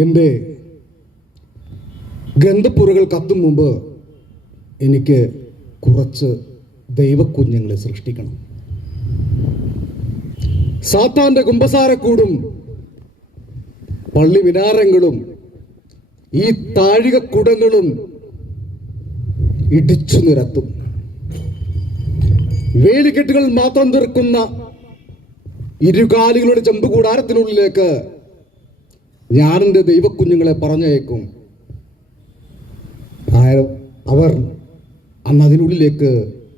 എൻ്റെ ഗന്ധപ്പുരകൾ കത്തും മുമ്പ് എനിക്ക് കുറച്ച് ദൈവക്കുഞ്ഞുങ്ങളെ സൃഷ്ടിക്കണം. സാത്താന്റെ കുമ്പസാരക്കൂടും പള്ളി വിനാരങ്ങളും ഈ താഴികക്കുടങ്ങളും ഇടിച്ചു നിരത്തും. വേലിക്കെട്ടുകൾ മാത്രം തീർക്കുന്ന ഇരുകാലികളുടെ ചെമ്പുകൂടാരത്തിനുള്ളിലേക്ക് ഞാൻ എൻ്റെ ദൈവക്കുഞ്ഞുങ്ങളെ പറഞ്ഞയക്കും. അവർ അന്ന് അതിനുള്ളിലേക്ക്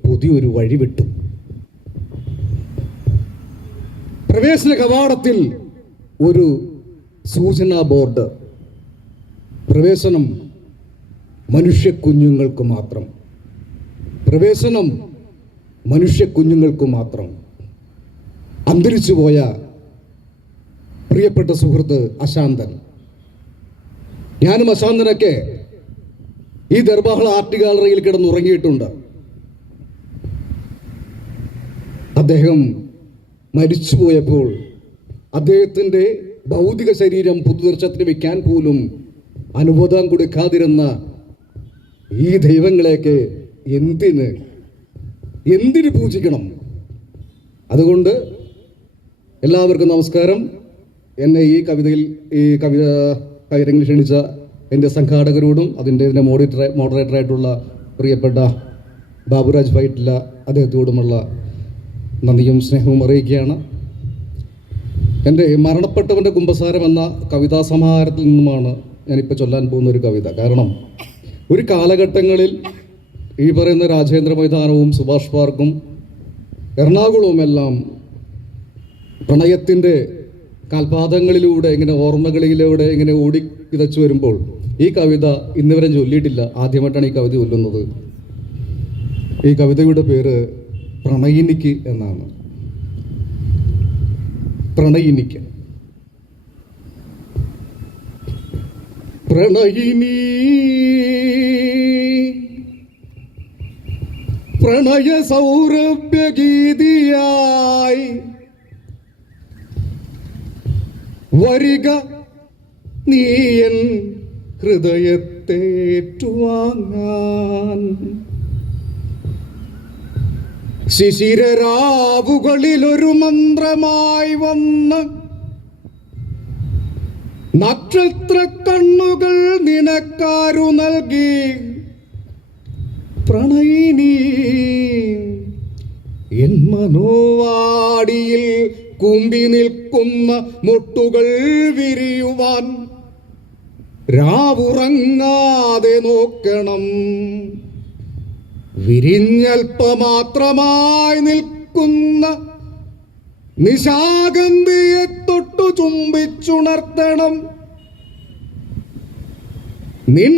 പുതിയൊരു വഴി വിട്ടു. പ്രവേശന കവാടത്തിൽ ഒരു സൂചനാ ബോർഡ്. പ്രവേശനം മനുഷ്യ കുഞ്ഞുങ്ങൾക്ക് മാത്രം. പ്രവേശനം മനുഷ്യ കുഞ്ഞുങ്ങൾക്ക് മാത്രം. അന്തരിച്ചുപോയ പ്രിയപ്പെട്ട സുഹൃത്ത് അശാന്തൻ, ഞാനും അശാന്തനൊക്കെ ഈ ദർബാഹള ആർട്ട് ഗാലറിയിൽ കിടന്നുറങ്ങിയിട്ടുണ്ട്. അദ്ദേഹം മരിച്ചുപോയപ്പോൾ അദ്ദേഹത്തിൻ്റെ ഭൗതിക ശരീരം പൊതുദർശനത്തിന് വയ്ക്കാൻ പോലും അനുവാദം കൊടുക്കാതിരുന്ന ഈ ദൈവങ്ങളെയൊക്കെ എന്തിന് പൂജിക്കണം? അതുകൊണ്ട് എല്ലാവർക്കും നമസ്കാരം. എന്നെ ഈ കവിത കൈരങ്ങളിൽ ക്ഷണിച്ച എൻ്റെ സംഘാടകരോടും ഇതിൻ്റെ മോഡറേറ്ററായിട്ടുള്ള പ്രിയപ്പെട്ട ബാബുരാജ് വൈറ്റില അദ്ദേഹത്തോടുമുള്ള നന്ദിയും സ്നേഹവും അറിയിക്കുകയാണ്. എൻ്റെ മരണപ്പെട്ടവൻ്റെ കുമ്പസാരം എന്ന കവിതാ സമാഹാരത്തിൽ നിന്നുമാണ് ഞാനിപ്പോൾ ചൊല്ലാൻ പോകുന്ന ഒരു കവിത. കാരണം ഒരു കാലഘട്ടങ്ങളിൽ ഈ പറയുന്ന രാജേന്ദ്ര മൈതാനവും സുഭാഷ് പാർക്കും എറണാകുളവുമെല്ലാം പ്രണയത്തിൻ്റെ കാൽപാദങ്ങളിലൂടെ ഇങ്ങനെ ഓർമ്മകളിലൂടെ ഇങ്ങനെ ഓടി കിതച്ചു വരുമ്പോൾ ഈ കവിത ഇന്നുവരെ ചൊല്ലിയിട്ടില്ല. ആദ്യമായിട്ടാണ് ഈ കവിത ചൊല്ലുന്നത്. ഈ കവിതയുടെ പേര് പ്രണയിനിക്ക് എന്നാണ്. പ്രണയിനിക്ക്. പ്രണയിനി പ്രണയ സൗരഭ്യ ഗീതിയായി വരിക നീയൻ ഹൃദയത്തേറ്റുവാങ്ങാൻ. ശിശിരരാവുകളിൽ ഒരു മന്ത്രമായി വന്ന നക്ഷത്ര കണ്ണുകൾ നിനക്കാരു നൽകി. പ്രണയിനി എൻ മനോവാടിയിൽ കുമ്പി നിൽക്കുന്ന മുട്ടുകൾ വിരിയുവാൻ രാവുറങ്ങാതെ നോക്കണം. വിരിഞ്ഞൽപ്പമാത്രമായി നിൽക്കുന്ന നിശാഗന്ധിയെ തൊട്ടു ചുംബിച്ചുണർത്തണം. നിൻ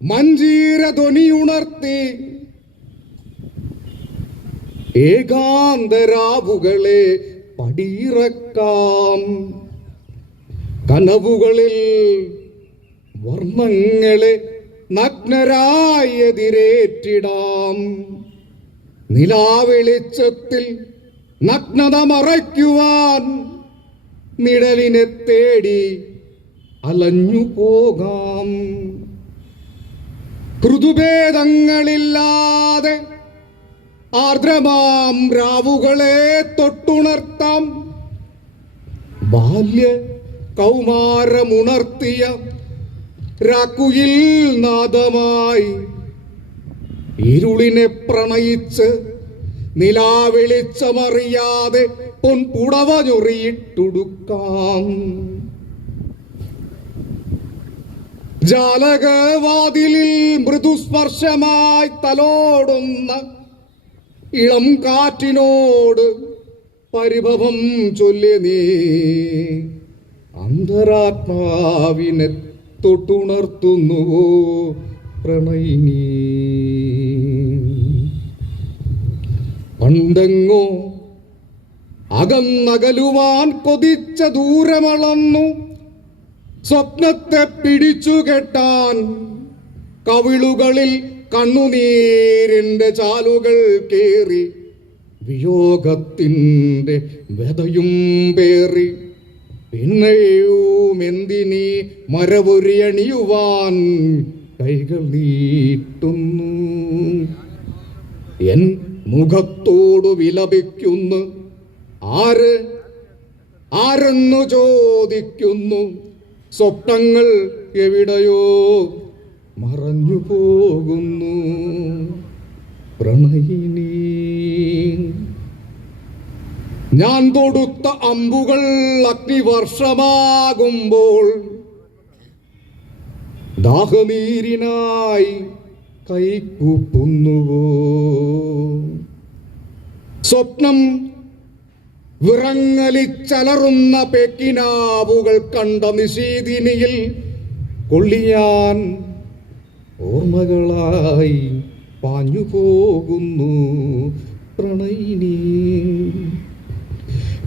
മഞ്ജീര ധ്വനിയുണർത്തി ഏകാന്തരാവുകളെ പടിയിറക്കാം. കനവുകളിൽ വർണ്ണങ്ങളെ നഗ്നരായി എതിരേറ്റിടാം. നിലാവെളിച്ചത്തിൽ നഗ്നത മറയ്ക്കുവാൻ നിഴലിനെ തേടി അലഞ്ഞു പോകാം. ഋതുഭേദങ്ങളില്ലാതെ ആർദ്രമാം രാവുകളെ തൊട്ടുണർത്താം. ബാല്യ കൗമാരമുണർത്തിയ രാക്കുയിൽ നാദമായി ഇരുളിനെ പ്രണയിച്ച് നിലാവെളിച്ചമറിയാതെ പൊൻപുടവ ചൊറിയിട്ടുടുക്കാം. ജാലകവാതിലിൽ മൃദുസ്പർശമായി തലോടുന്ന ഇളം കാറ്റിനോട് പരിഭവം ചൊല്ലി നീ അന്തരാത്മാവിനെ തൊട്ടുണർത്തുന്നുവോ പ്രണയിനി. പണ്ടെങ്ങോ അകന്നകലുവാൻ കൊതിച്ച ദൂരമളന്നു സ്വപ്നത്തെ പിടിച്ചുകെട്ടാൻ കവിളുകളിൽ കണ്ണുനീരിൻ്റെ ചാലുകൾ കേറി വിയോഗത്തിൻ്റെ വ്യതയും പേറി പിന്നെയോ എന്തിനീ മരപൊരിയണിയുവാൻ കൈകൾ നീട്ടുന്നു? എൻ മുഖത്തോട് വിലപിക്കുന്നു ആരെന്നു ചോദിക്കുന്നു. സ്വപ്നങ്ങൾ എവിടെയോ മറഞ്ഞു പോകുന്നു. പ്രണയിനി ഞാൻ തൊടുത്ത അമ്പുകൾ അഗ്നിവർഷമാകുമ്പോൾ ദാഹനീരിനായി കൈകൂപ്പുന്നുവോ? സ്വപ്നം വിറങ്ങലിച്ചലറുന്ന പെക്കിനാവുകൾ കണ്ട നിശീതിനിയിൽ കൊള്ളിയാൻ ഓർമ്മകളായി പാഞ്ഞു പോകുന്നു. പ്രണയിനി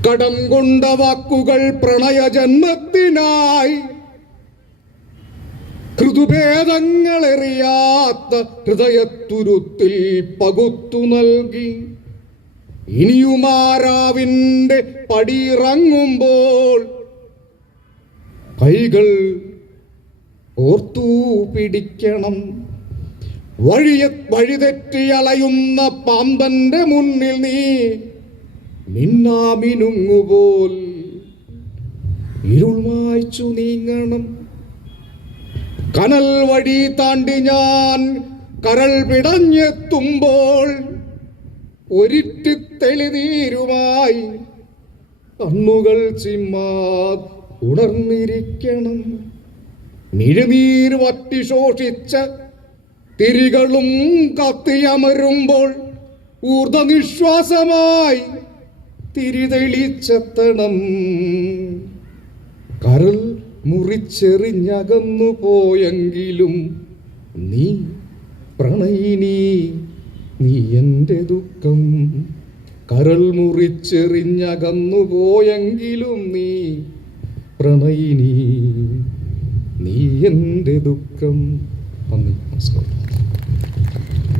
കടം കൊണ്ട വാക്കുകൾ പ്രണയജന്മത്തിനായി ഋതുഭേദങ്ങളെറിയാത്ത ഹൃദയത്തുരുത്തിൽ പകുത്തു നൽകി. ഇനിയുമാരാവിൻ്റെ പടിയിറങ്ങുമ്പോൾ കൈകൾ ഓർത്തു പിടിക്കണം. വഴിതെറ്റിയളയുന്ന പാമ്പന്റെ മുന്നിൽ നീ മിന്നാമിനുങ്ങുപോൽ ഇരുൾ മായ്ച്ചു നീങ്ങണം. കനൽ വഴി താണ്ടി ഞാൻ കരൾ പിടഞ്ഞെത്തുമ്പോൾ ഒരിറ്റ് തെളിനീരുമായി കണ്ണുകൾ ചിമ്മാ ഉണർന്നിരിക്കണം. മിഴുനീർ വറ്റി ശോഷിച്ച തിരികളും കത്തിയമരുമ്പോൾ ഊർധ്വനിശ്വാസമായി തിരിതെളിച്ചെത്തണം. കരൾ മുറിച്ചെറിഞ്ഞകന്നു പോയെങ്കിലും നീ പ്രണയിനി, നീ എൻ്റെ ദുഃഖം. കരൾ മുറിച്ചെറിഞ്ഞകന്നു പോയെങ്കിലും നീ പ്രണയിനി, നീ എൻ്റെ ദുഃഖം. നന്ദി, നമസ്കാരം.